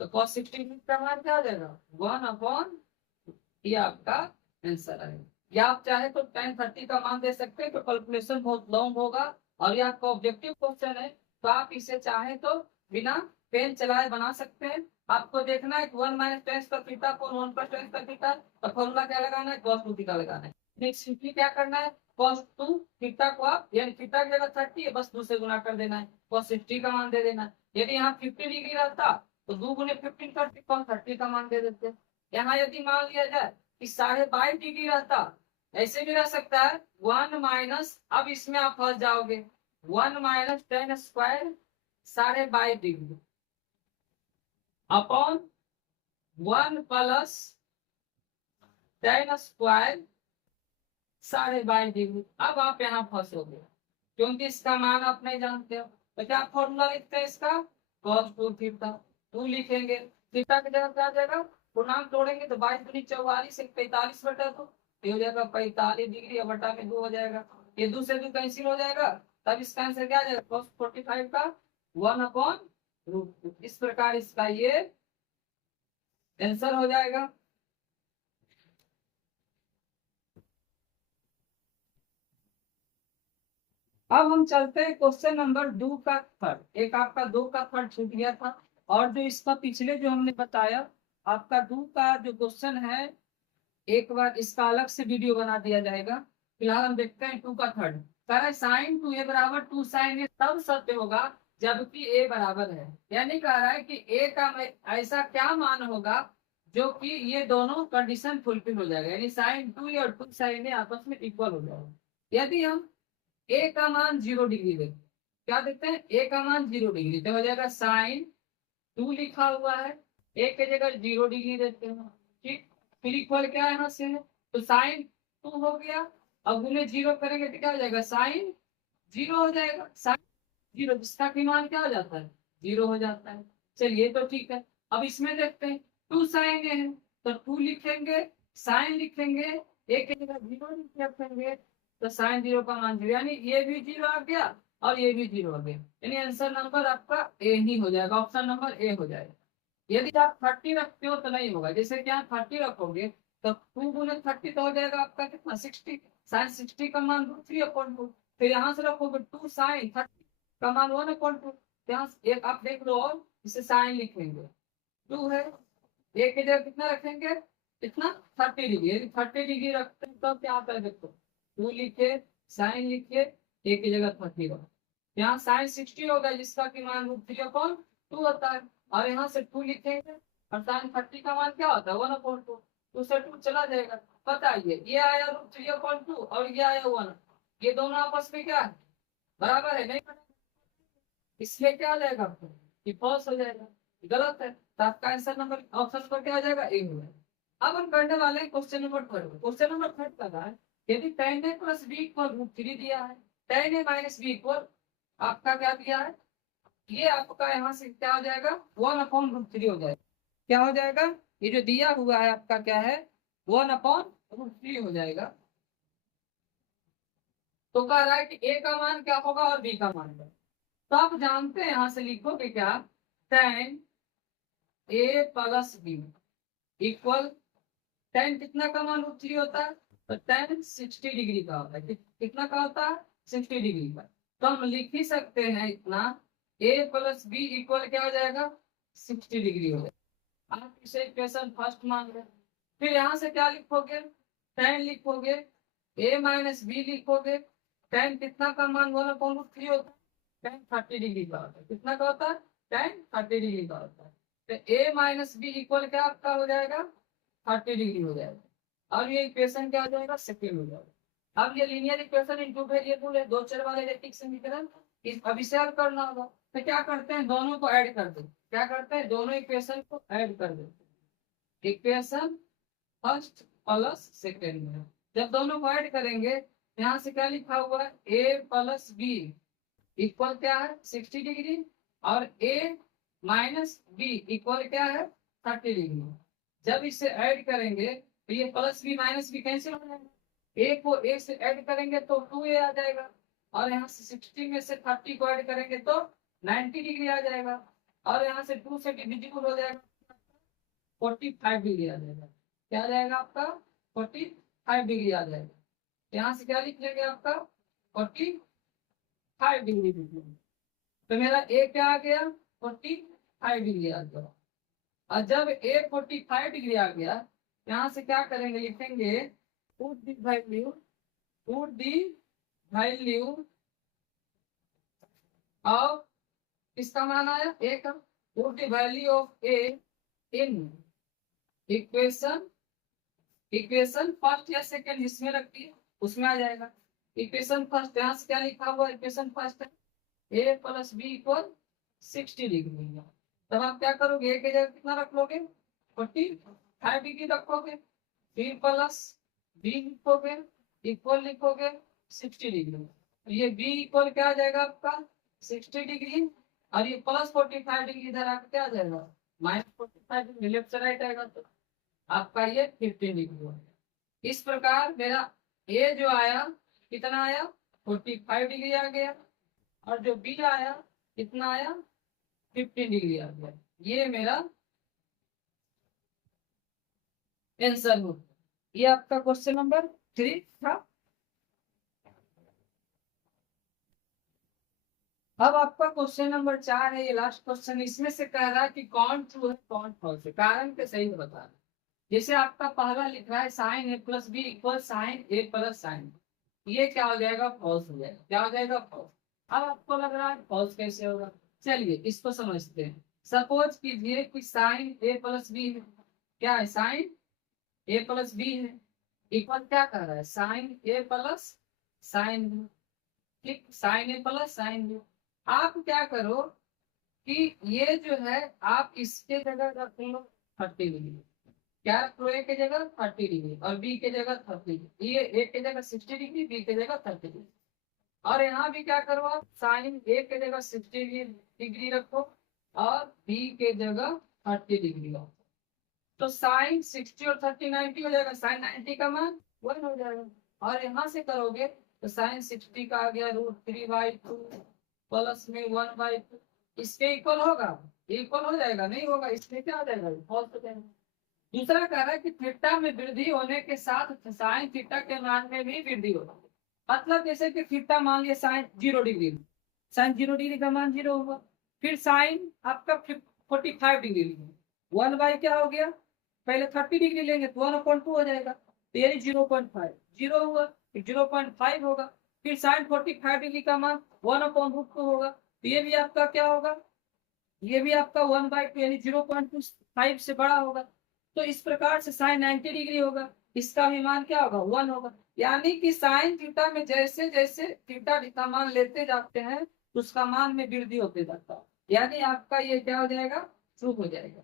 तो cos 60 का मान क्या हो जाएगा 1 अपॉन, ये आपका आंसर है। या आप चाहे तो tan 30 का मान दे सकते हैं, तो कैलकुलेशन बहुत लॉन्ग होगा, और ये आपका ऑब्जेक्टिव क्वेश्चन है, तो आप इसे चाहे तो बिना पेन चलाए बना सकते हैं। आपको देखना है 1 माइनस टेन स्क्वायर थीटा को 1 प्लस टेन स्क्वायर थीटा, तो फॉर्मूला क्या लगाना है, cos 2 थीटा लगाना है। नेक्स्ट सिंपली क्या करना है, cos 2 थीटा को आप, यानी थीटा की जगह 30 है, बस 2 से गुणा कर देना है, cos 60 का मान दे देना है। यदि यहाँ 50 डिग्री रहता तो 2 गुने 15 30 cos 30 का मान दे देते हैं। यहाँ यदि मान लिया जाए कि 22.5 डिग्री रहता, ऐसे भी रह सकता है 1 माइनस, अब इसमें आप फंस जाओगे, 1 minus ten square 22.5 degree upon 1 plus ten square 22.5 degree. अब आप यहाँ फंसोगे, क्योंकि इसका मान आप नहीं जानते हो। तो क्या फॉर्मूला लिखते हैं इसका, cos 2 थीटा, 2 लिखेंगे, थीटा की जगह क्या आ जाएगा, पूर्णांक तोड़ेंगे तो 22 दूनी 44, 45 बटा 2, ये हो जाएगा 45 डिग्री, और बटा में 2 हो जाएगा, ये 2 से 2 कैंसिल हो जाएगा, तब इसका आंसर क्या आ जाएगा cos 45 का 1 अपॉन √2। इस प्रकार इसका ये आंसर हो जाएगा। अब हम चलते हैं क्वेश्चन नंबर 2 का थर्ड। एक आपका 2 का थर्ड छूट गया था, और जो इसका पिछले जो हमने बताया, आपका 2 का जो क्वेश्चन है, एक बार इसका अलग से वीडियो बना दिया जाएगा। फिलहाल हम देखते हैं 2 का थर्ड। कह रहा है साइन 2a बराबर 2 साइन ए तब सत्य होगा जबकि a बराबर है। यानी कह रहा है कि a का ऐसा क्या मान होगा जो कि ये दोनों कंडीशन फुलफिल हो जाएगा, यानी साइन 2a और 2 साइन ए आपस में इक्वल हो जाएगा। यदि हम a का मान 0 डिग्री देते, क्या देखते हैं, a का मान 0 डिग्री, तो हो जाएगा साइन 2 लिखा हुआ है, a की जगह 0 डिग्री देते हैं, ठीक। फिर इक्वल क्या है यहाँ से, तो साइन 2 हो गया, अब उन्हें 0 करेंगे तो क्या हो जाएगा, साइन 0 हो जाएगा, साइन 0, जिसका की मान क्या हो जाता है 0 हो जाता है। चलिए तो ठीक है, अब इसमें देखते हैं 2 साइन ए है, तो 2 लिखेंगे, साइन लिखेंगे, एक की जगह 0 लिखेंगे, तो साइन 0 का मान 0, यानी ये भी 0 आ गया और ये भी 0 आ गया, यानी आंसर नंबर आपका ए ही हो जाएगा, ऑप्शन नंबर ए हो जाएगा। यदि आप 30 रखते हो तो नहीं होगा, जैसे कि आप 30 रखोगे तो 2 गुने 30 तो हो जाएगा आपका कितना 60, साइन 60 का मान √3/2, फिर यहाँ से रखोगे 2 साइन 30 का मान 1/2, यहाँ एक आप देख लो, और इसे साइन लिखेंगे, 2 है, एक की जगह कितना रखेंगे, कितना 30 डिग्री, यदि 30 डिग्री रखते हैं तब क्या आता है, देखो 2 लिखे, साइन लिखे, एक की जगह 30 रखो, यहाँ साइन 60 होगा, जिसका की मान √3/2 होता है, और यहाँ से 2 लिखेंगे, और साइन 30 का मान क्या होता है 1/2, 2 से 2 चला जाएगा। बताइए, ये आया √3/2 और ये आया 1, ये दोनों आपस में क्या है, बराबर है, नहीं बराबर? इसलिए क्या आ जाएगा आपको, ये फॉल्स हो जाएगा, गलत है, तो आपका आंसर नंबर ऑप्शन पर क्या आ जाएगा, ए हो जाएगा। अब हम करने वाले हैं क्वेश्चन नंबर 3। क्वेश्चन नंबर 3 का है यदि tan a plus b equal √3 दिया है, tan a minus b equal आपका क्या दिया है, ये आपका यहाँ से क्या हो जाएगा 1/√3 हो जाएगा। क्या हो जाएगा, ये जो दिया हुआ है आपका क्या है 1/√3 हो जाएगा। तो कह रहा है कि ए का मान क्या होगा और बी का मान क्या, तो आप जानते हैं यहाँ से लिखोगे क्या, tan a plus b equal tan कितना का मान √3 होता है, तो tan 60 डिग्री का होता है। कितना का होता है 60 डिग्री का। तो हम लिख ही सकते हैं इतना, a प्लस बी इक्वल क्या हो जाएगा 60 डिग्री हो जाएगा। आप इसे इक्वेशन फर्स्ट मान लें। फिर यहाँ से क्या लिखोगे, tan लिखोगे, a माइनस बी लिखोगे, tan कितना का मान 1/√3 होता है, tan 30 डिग्री का होता है। कितना का होता है tan 30 डिग्री का होता है। तो a माइनस बी इक्वल क्या आपका हो जाएगा 30 डिग्री हो जाएगा। और ये इक्वेशन क्या हो जाएगा सेकंड हो जाएगा। अब ये लीनियर इक्वेशन इनटू वेरिएबल है, दो चर वाले रैखिक समीकरण, अभी सॉल्व करना होगा। तो क्या करते हैं, दोनों को ऐड कर दो। क्या करते हैं, दोनों इक्वेशन को ऐड कर देते। इक्वेशन फर्स्ट प्लस सेकेंड में जब दोनों को ऐड करेंगे, यहाँ से क्या लिखा हुआ है a प्लस बी इक्वल क्या है 60 डिग्री, और a माइनस बी इक्वल क्या है 30 डिग्री। जब इसे ऐड करेंगे तो ये plus b minus b cancel हो जाएगा, a को a से ऐड करेंगे तो 2a आ जाएगा, और यहाँ से 60 में से 30 को ऐड करेंगे तो 90 डिग्री आ जाएगा, और यहाँ से 2 से डिविजिबल हो जाएगा 45 डिग्री आ जाएगा। क्या आ जाएगा आपका 45 डिग्री आ जाएगा। यहाँ से क्या लिख लेंगे आपका 45 डिग्री लिख लेंगे। तो मेरा ए क्या आ गया 45 डिग्री आ गया। और जब ए 45 डिग्री आ गया, यहाँ से क्या करेंगे, लिखेंगे पुट द वैल्यू ऑफ, किसका मान आया ए का, put the value of A in equation first या सेकंड जिसमें रखती है उसमें आ जाएगा। इक्वेशन फर्स्ट यहाँ से क्या लिखा हुआ, इक्वेशन फर्स्ट है a प्लस बी इक्वल 60 डिग्री। तब आप क्या करोगे, a की जगह कितना रख लोगे 45 डिग्री रखोगे, फिर प्लस बी लिखोगे इक्वल लिखोगे 60 डिग्री। ये b इक्वल क्या आ जाएगा आपका 60 डिग्री, और ये प्लस 45 डिग्री इधर आकर क्या आ जाएगा -45 डिग्री, लेफ्ट से राइट आएगा तो आपका ये 15 डिग्री हो। इस प्रकार मेरा a जो आया कितना आया 45 डिग्री आ गया, और जो बी आया कितना आया 15 डिग्री आ गया। ये मेरा आंसर हो। ये आपका क्वेश्चन नंबर 3 था। अब आपका क्वेश्चन नंबर 4 है, ये लास्ट क्वेश्चन। इसमें से कह रहा है कि कौन ट्रू है कौन फॉल्स है, कारण के सही बता। जैसे आपका पहला लिख रहा है sine a plus b equal sine a plus sine, ये क्या हो जाएगा फॉल्स हो जाएगा। क्या हो जाएगा फॉल्स। अब आपको लग रहा है फॉल्स कैसे होगा, चलिए इसको समझते हैं। सपोज कीजिए कि साइन a प्लस बी है, क्या है साइन a प्लस बी है, इक्वल क्या कर रहा है sine a plus sine B. ठीक, sine a plus sine B. आप क्या करो कि ये जो है आप इसके जगह रख लो 30 डिग्री। क्या रख लो ए की जगह 30 डिग्री और बी की जगह 30 डिग्री, ये ए की जगह 60 डिग्री बी की जगह 30 डिग्री। और यहाँ भी क्या करो आप साइन ए की जगह 60 डिग्री रखो और बी के जगह 30 डिग्री रखो। तो साइन 60 और 30 90 हो जाएगा, साइन 90 का मान 1 हो जाएगा। और यहाँ से करोगे तो साइन 60 का आ गया √3/2 प्लस में 1/2, इसके इक्वल होगा, इक्वल हो जाएगा नहीं होगा, इसमें क्या आ जाएगा फॉल्स हो जाएगा। दूसरा कह रहा है कि थीटा में वृद्धि होने के साथ साइन थीटा के मान में भी वृद्धि होगी। मतलब जैसे कि थीटा मान लिया साइन 0 डिग्री, साइन 0 डिग्री का मान 0 होगा, फिर साइन आपका 45 डिग्री लेंगे, 1/, क्या हो गया पहले 30 डिग्री लेंगे तो 1/2 हो जाएगा, तो यानी 0.5 0 हुआ, 0.5 होगा। फिर साइन 45 डिग्री का मान 1/2 होगा, तो ये भी आपका क्या होगा, ये भी आपका 1/2 यानी 0.25 से बड़ा होगा। तो इस प्रकार से साइन 90 डिग्री होगा, इसका भी मान क्या होगा 1 होगा। यानी कि साइन थीटा में जैसे जैसे थीटा का मान लेते जाते हैं उसका मान में वृद्धि होते जाता है, यानी आपका ये क्या हो जाएगा ट्रू हो जाएगा।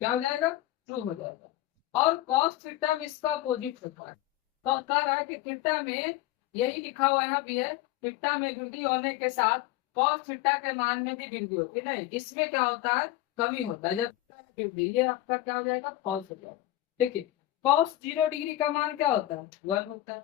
क्या हो जाएगा ट्रू हो जाएगा। और कॉस थीटा में इसका अपोजिट होता है, तो कह रहा है कि थीटा में यही लिखा हुआ यहाँ भी है, थीटा में वृद्धि होने के साथ कॉस थीटा के मान में भी वृद्धि होती है। नहीं, इसमें क्या होता है, कमी होता है। जब वृद्धि, ये आपका क्या हो जाएगा, कॉस हो जाएगा। देखिए कॉस 0 डिग्री का मान क्या होता है, 1 होता है।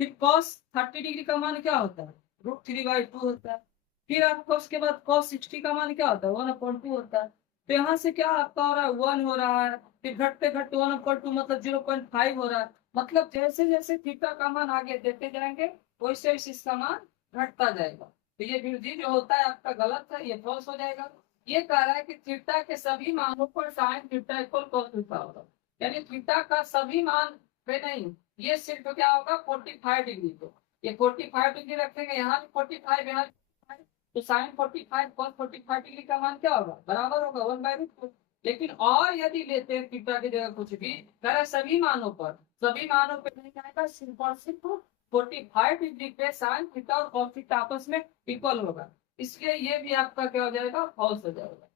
फिर कॉस 30 डिग्री का मान क्या होता है, √3/2 होता है। फिर आपको उसके बाद cos 60 का मान क्या होता है, 1/2 होता है। तो यहाँ से क्या आपका हो रहा है, 1 हो रहा है, फिर घटते घटते 1/2 मतलब 0.5 हो रहा है। मतलब जैसे जैसे थीटा का मान आगे देते जाएंगे वैसे वैसे इसका मान घटता जाएगा। तो ये वृद्धि जो होता है आपका गलत है, ये फॉल्स हो जाएगा। ये कह रहा है कि थीटा के सभी मानों पर sine theta equal cos theta होगा, यानी थीटा का सभी मान पे नहीं, ये सिर्फ क्या होगा 45 डिग्री पे। ये 45 डिग्री रखेंगे, यहाँ भी 45, यहाँ 45, तो साइन 45 cos 45 डिग्री का मान क्या होगा, बराबर होगा 1/√2। लेकिन और यदि लेते हैं थीटा की जगह कुछ भी, कह सभी मानों पर, सभी मानों पे नहीं जाएगा, सिर्फ और सिर्फ 45 डिग्री पे साइन थीटा और cos थीटा आपस में इक्वल होगा। इसलिए ये भी आपका क्या हो जाएगा, फॉल्स हो जाएगा।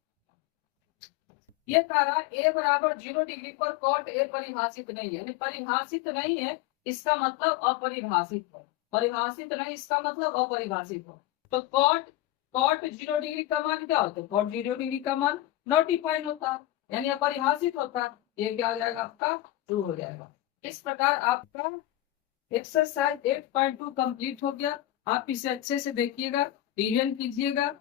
ये कह रहा है a बराबर 0 डिग्री पर कॉट ए परिभाषित नहीं है, यानी परिभाषित नहीं है इसका मतलब अपरिभाषित है, परिभाषित नहीं इसका मतलब अपरिभाषित है। तो कॉट कॉट 0 डिग्री का मान क्या होता है, कॉट 0 डिग्री का मान नॉट डिफाइन होता है, यानी अपरिभाषित होता है। ये क्या हो जाएगा, आपका ट्रू हो जाएगा। इस प्रकार आपका एक्सरसाइज 8.2 कंप्लीट हो गया। आप इसे अच्छे से देखिएगा, रिवीजन कीजिएगा।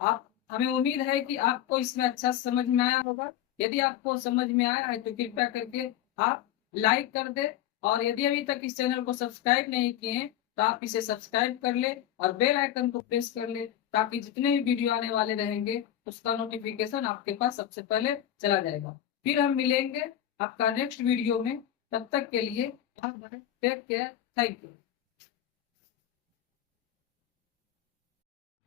आप, हमें उम्मीद है कि आपको इसमें अच्छा समझ में आया होगा। यदि आपको समझ में आया है तो कृपया करके आप लाइक कर दे, और यदि अभी तक इस चैनल को सब्सक्राइब नहीं किए हैं तो आप इसे सब्सक्राइब कर ले और बेल आइकन को प्रेस कर ले, ताकि जितने भी वीडियो आने वाले रहेंगे उसका नोटिफिकेशन आपके पास सबसे पहले चला जाएगा। फिर हम मिलेंगे आपका नेक्स्ट वीडियो में, तब तक के लिए टेक केयर, थैंक यू।